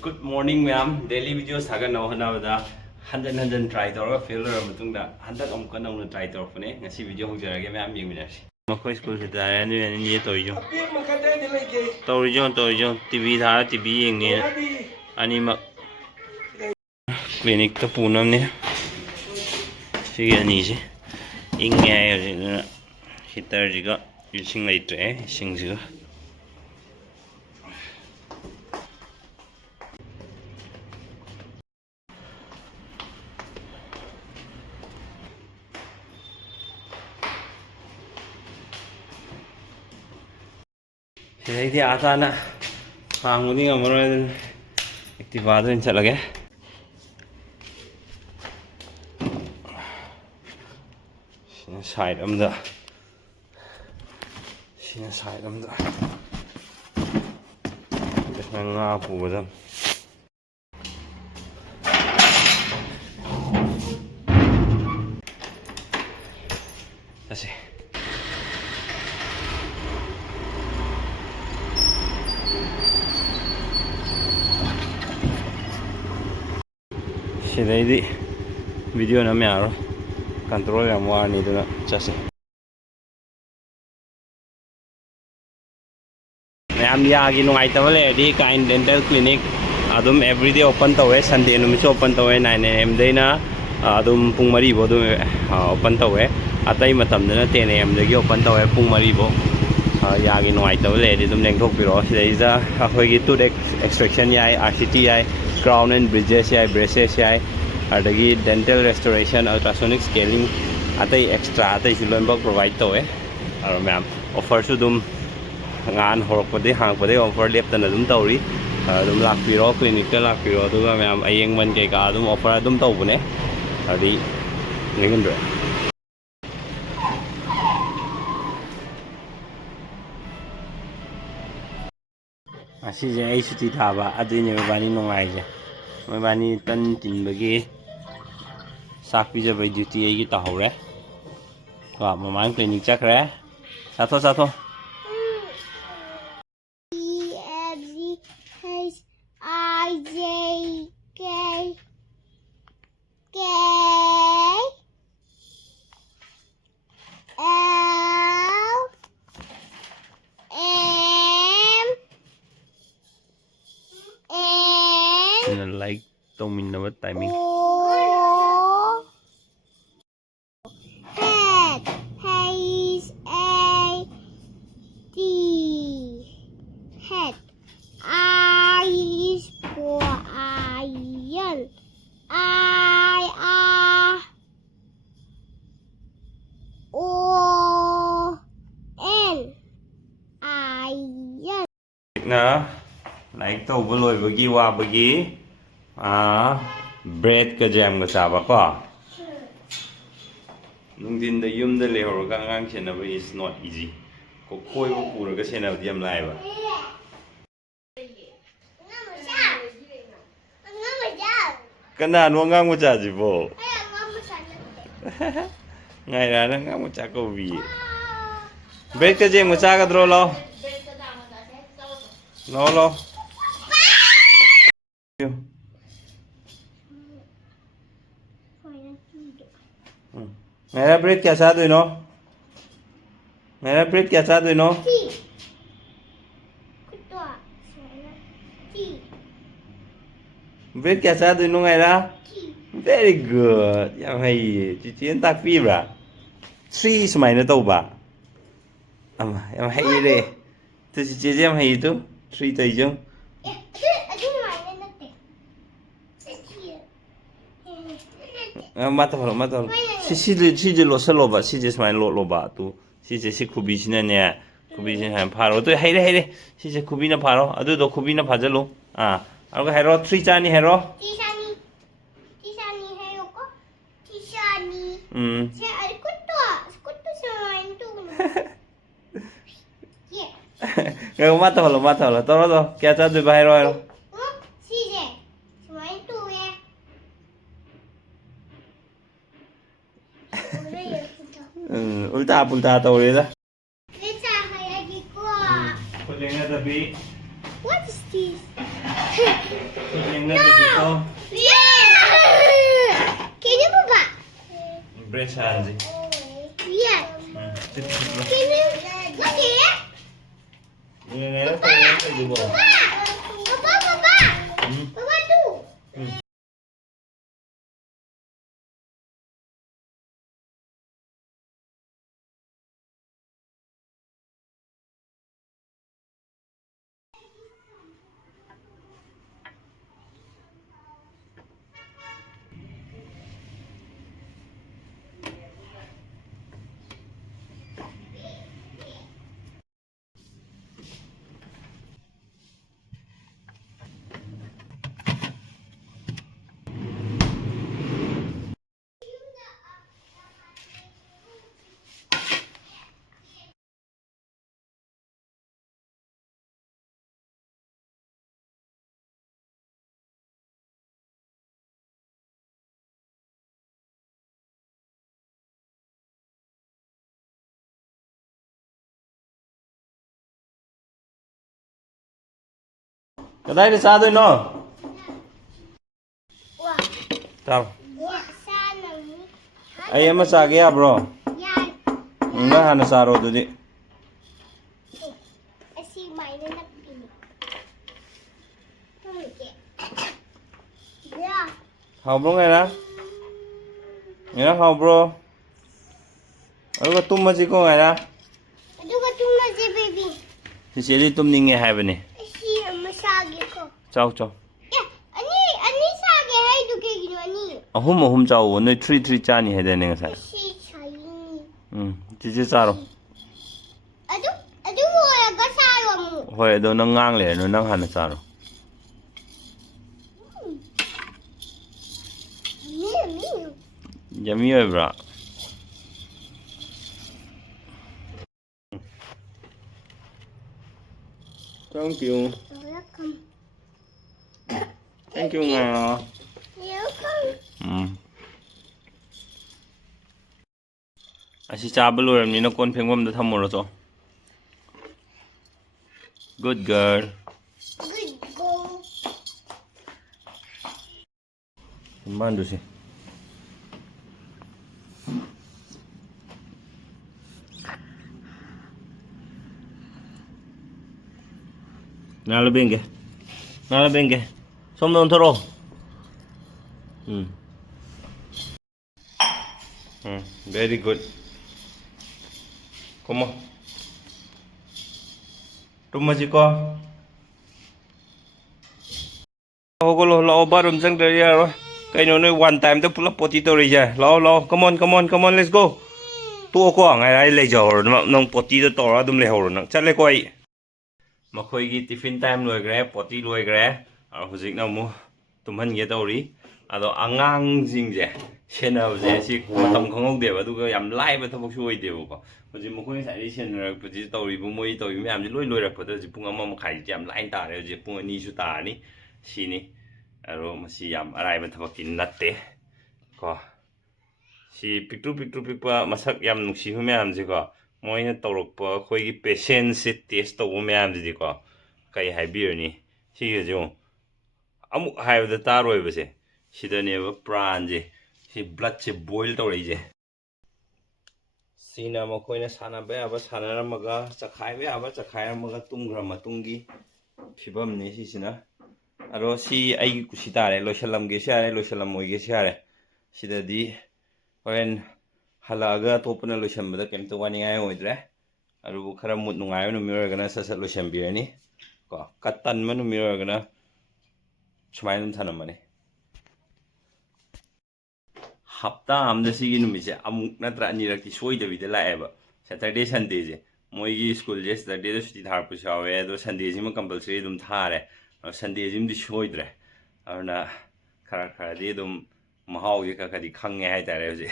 Good morning, ma'am. Daily videos haga no hana bada. Handan try to failure matung da. Handan amka na try to phone. Ngasi video hong jara ge ma'am yung minasi. Makoi school se da anu ni toy jo. Toy jo TV tha TV yung ni. Ani mak clinic to punam ne. Sige ani si. Ingay yo hitar jiga using lai to sing jiga. Jadi asa na panguni ngamor activado in chalage side amda just nga pu badam asi Shidai video na mayaro control yang warni itu na just mayam yagi nungai tawale di kain dental clinic adum everyday open tawe Sunday numisi open tawe 9 am day na adum pung mari bo dum open tawe atai matam na 10 am dagi open tawe pung mari bo yagi nungai tawale di dum lengthok biro sidai ja akhoi gi tooth extraction yai RCT yai crown and bridges yai braces yai adagi dental restoration ultrasonic scaling atai extra atai silonbok provide to aro ma'am offer su dum ngan horok pade hang pade offer lep tan dum tawri dum lakpiro clinic ta lakpiro duga ma'am ayeng man ke ka dum offer dum tawbune adi ngingun do asi je ai suti thaba adu ne bani nongai je mai bani tan tin bagi sak pi je bai duty ai gi ta hore wa mamang clinic chakre sato like tong min na timing head H A D head I is for iron I O N iron na like to boloi bagi wa bagi bread ka jam ga chaba ko nungdin da yum da le hor ga ngang sena ba is not easy ko koi bu pura ga sena diam lai ba kana no ngang mo cha ji bo ngai ra na ngang mo cha ko bi bread ka jam ga cha ga dro lo lo मेरा bread कैसा दो no मेरा bread कैसा दो no bread कैसा दो no मेरा very good yang hai cici tak pi bra 3 semai na tau ba ama yang hai re tu cici yang hai tu 3 tai jong mata si lo sa lo ba si smai lo ba tu si si kubi sina ne kubi sina pharo tu hai re si kubi na pharo adu do kubi na phajalo aro ga hero 3 chani hero hero ko tisani se ari kutto samain tu Kau mata halo toro do kya cha du ba hero si je samain tu ya ulta tau re da What is this? ꯍꯣꯔꯦꯟ ꯁꯥꯟꯅꯁꯤ. Yes. Look here. Papa, Papa. Papa too. Kadai sa doon no? Tao. Ay ama sa kaya bro. Nga hana sa ro dudi. How bro nga na? Nga how bro? Ano ka tumaji ko nga na? Ano ka tumaji baby? Si Shelly tumningi hai bane. Chao chao. Ani sage hai du ke gino ani. Ahum chao no 3 chani hai dene nga sa. Chichi saro. Adu mo ga saro mo. Hoi do nang ngang le no nang hana saro. Yummy oi bra. Thank you. Welcome. Thank you nga. Welcome. Asi chaba loiramnina kon phengwamda thammoro cho. Good girl. Good go. Mandu si. Nala benge. Som don thoro. Very good. Come on. Tumaji ko. Hogolo lao barum sang dari aro. Kaino noi one time to pull up potty to rija. Lao. Come on, let's go. Tu ko ngai ai le jor nong potty to tor adum le hor nang. Chat le ko ai. Makhoi tiffin time loi gre potty loi gre. Ar hujik na mu tumhan ge tawri. Ado angang jing je. Sena je si matam khongok de ba du ga yam lai ba thabok su oi de ba ko. Hujik makhoi sai sena puji tawri bu moi tawri me am ji loi rak pa ji pung ama makhai jam lai ta re ji pung ani su ta ni sini. Aro masi yam arai ba thabak kin natte ko. Si pikpa masak yam nuksi hu me am ji ko. Moina tawrok pa khoi gi patience test to me am ji ko. Kai hai bir ni. Si ge jo. Amuk hai da ta roi ba se. Sidane ba pran je. Si blood che boil to rei je. Sena makoina sana ba aba sana ramaga chakhai ba aba chakhai ramaga tumgra matungi phibam ne si sina. Aro si ai kusi tare loisalam ge sare loisalam moi ge sare. Sidadi horen halaga topna loisam da kemto wani ai oidre. Aro khara mut nungai no mirror gana sasat loisam birani. Ko katan manu mirror gana sumainum thanam mane. Hapta amda sigi numise amuk natra anirak ti soidabida laeba Saturday Sunday je moigi school je Saturday da suti thar pu sawe do Sunday jima compulsory dum thare Sunday jim di soidre arna khara di dum mahau ge ka di khange hai tare je